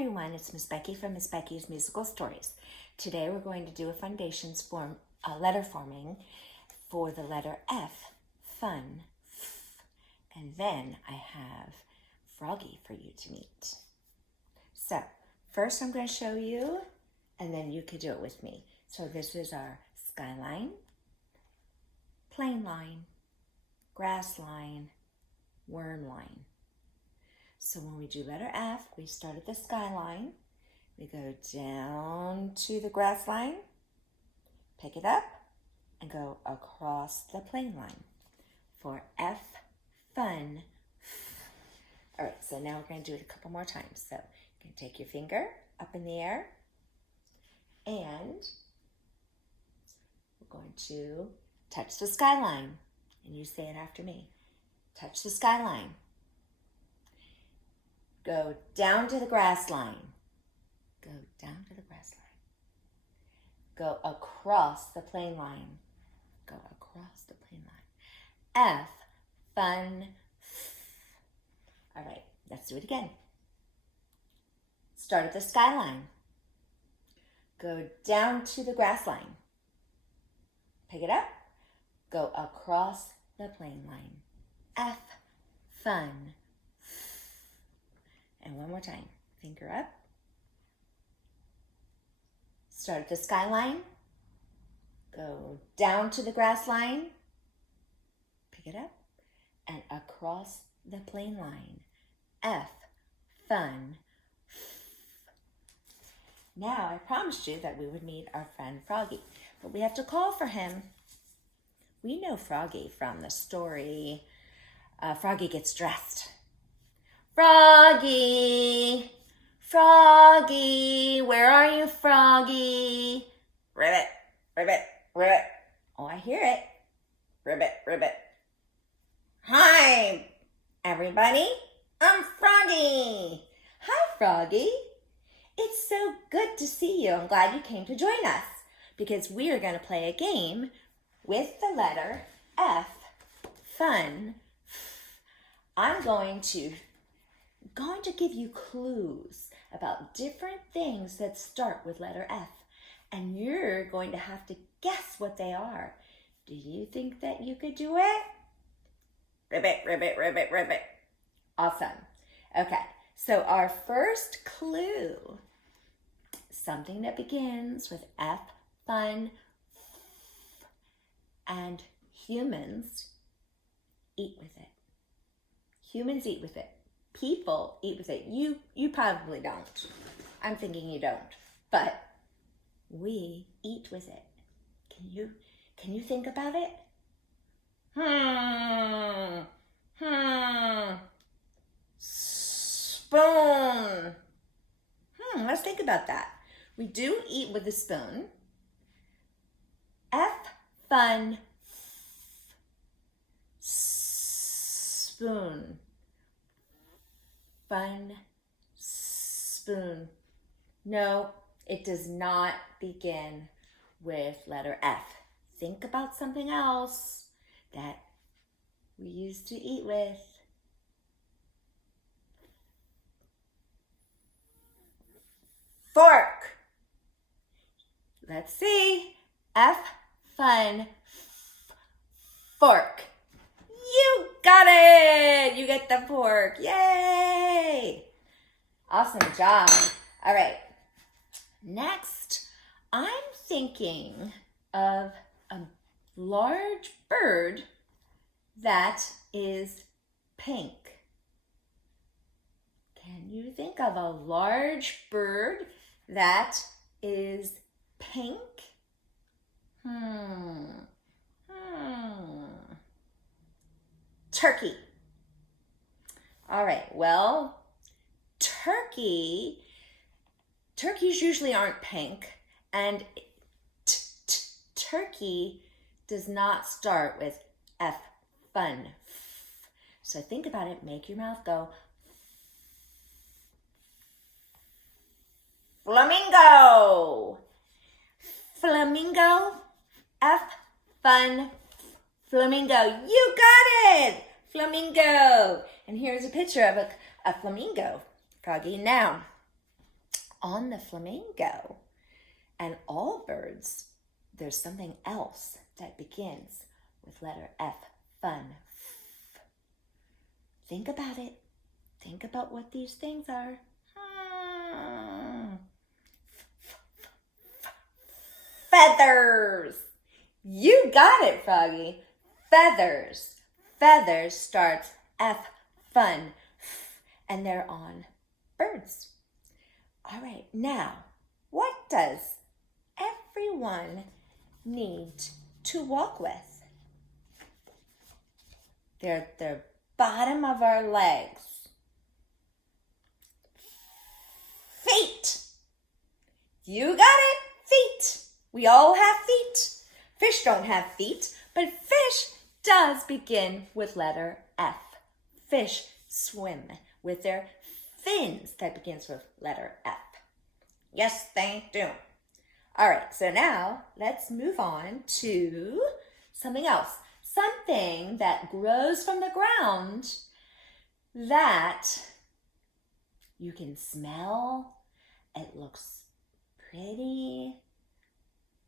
everyone, it's Miss Becky from Miss Becky's Musical Stories. Today we're going to do a Fundations letter forming for the letter F, fun, and then I have Froggy for you to meet. So first I'm going to show you, and then you could do it with me. So this is our skyline, plane line, grass line, worm line. So when we do letter F, we start at the skyline, we go down to the grass line, pick it up, and go across the plane line for F, fun. All right, so now we're going to do it a couple more times. So you can take your finger up in the air, and we're going to touch the skyline, and you say it after me. Touch the skyline. Go down to the grass line. Go down to the grass line. Go across the plane line. Go across the plane line. F, fun. All right, let's do it again. Start at the skyline. Go down to the grass line. Pick it up. Go across the plane line. F, fun. And one more time. Finger up. Start at the skyline. Go down to the grass line. Pick it up. And across the plane line. F, fun. Now, I promised you that we would meet our friend Froggy, but we have to call for him. We know Froggy from the story, Froggy Gets Dressed. Froggy, Froggy, where are you, Froggy? Ribbit, ribbit, ribbit. Oh, I hear it. Ribbit, ribbit. Hi, everybody. I'm Froggy. Hi, Froggy. It's so good to see you. I'm glad you came to join us because we are going to play a game with the letter F, fun. I'm going to give you clues about different things that start with letter F, and you're going to have to guess what they are. Do you think that you could do it? Ribbit, ribbit, ribbit, ribbit. Awesome. Okay, so our first clue, something that begins with F, fun, and humans eat with it. Humans eat with it. People eat with it. You probably don't. I'm thinking you don't. But we eat with it. Can you think about it? Spoon. Let's think about that. We do eat with a spoon. F, fun, spoon. Fun, spoon. No, it does not begin with letter F. Think about something else that we used to eat with. Fork. Let's see. F, fun, fork. You got it! You get the fork. Yay! Awesome job. All right. Next, I'm thinking of a large bird that is pink. Can you think of a large bird that is pink? Turkey. All right, well, turkeys usually aren't pink, and turkey does not start with F, fun. So think about it, make your mouth go. Flamingo. Flamingo, F, fun, flamingo. You got it! Flamingo. And here's a picture of a flamingo, Froggy. Now, on the flamingo. And all birds, there's something else that begins with letter F, fun. Think about it. Think about what these things are. Feathers. You got it, Froggy. Feathers. Feathers starts F, fun, and they're on birds. All right, now, what does everyone need to walk with? They're at the bottom of our legs. Feet. You got it, feet. We all have feet. Fish don't have feet, but fish does begin with letter F. Fish swim with their fins that begins with letter F. Yes, they do. All right, so now let's move on to something else. Something that grows from the ground that you can smell. It looks pretty,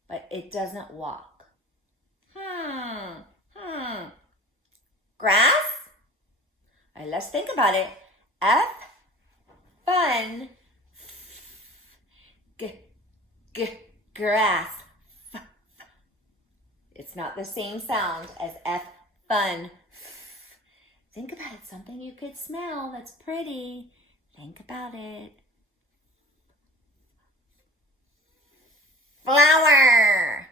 but it doesn't walk. Grass? All right, let's think about it. F, fun, grass. It's not the same sound as F, fun. Think about it, something you could smell that's pretty. Think about it. Flower.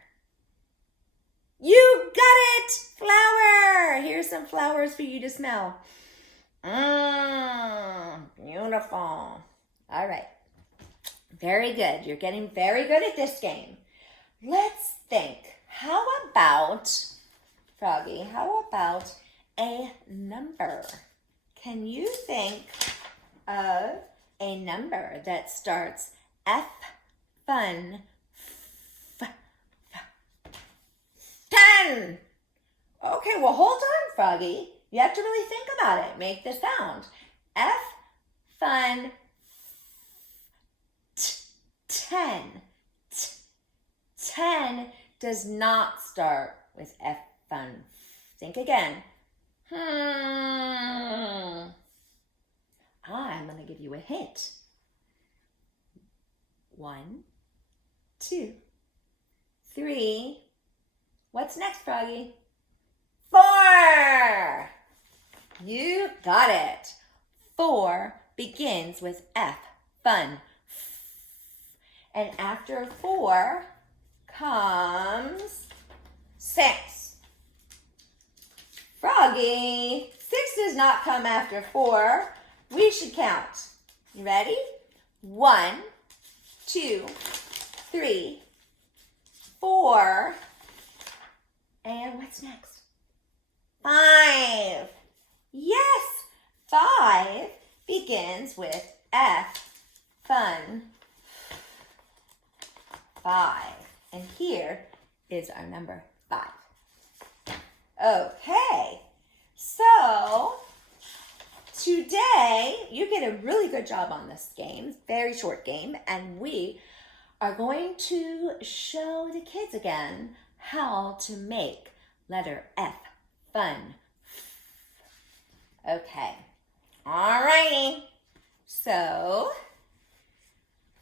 You got it, flower. Here's some flowers for you to smell. Beautiful. All right. Very good. You're getting very good at this game. Let's think. How about, Froggy, how about a number? Can you think of a number that starts F, fun, 10. Okay, well, hold on, Froggy. You have to really think about it. Make the sound. F, fun, 10. 10 does not start with F, fun. Think again. I'm going to give you a hint. 1, 2, 3. What's next, Froggy? 4. You got it. 4 begins with F, fun. And after 4 comes 6. Froggy, 6 does not come after 4. We should count. You ready? 1, 2, 3, 4. And what's next? 5. Yes, 5 begins with F, fun, 5. And here is our number 5. Okay, so today you get a really good job on this game, very short game, and we are going to show the kids again how to make letter F, fun. Okay, all righty. So,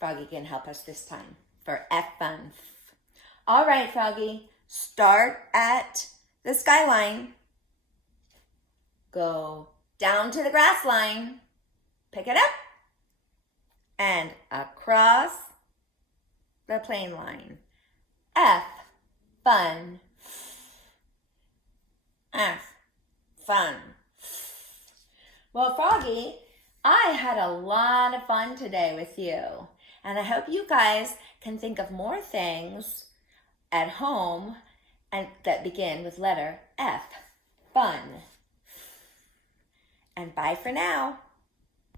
Froggy can help us this time for F, fun. All right, Froggy, start at the skyline. Go down to the grass line. Pick it up. And across the plane line. F, fun. F, fun. Well, Froggy, I had a lot of fun today with you. And I hope you guys can think of more things at home and that begin with letter F, fun. And bye for now.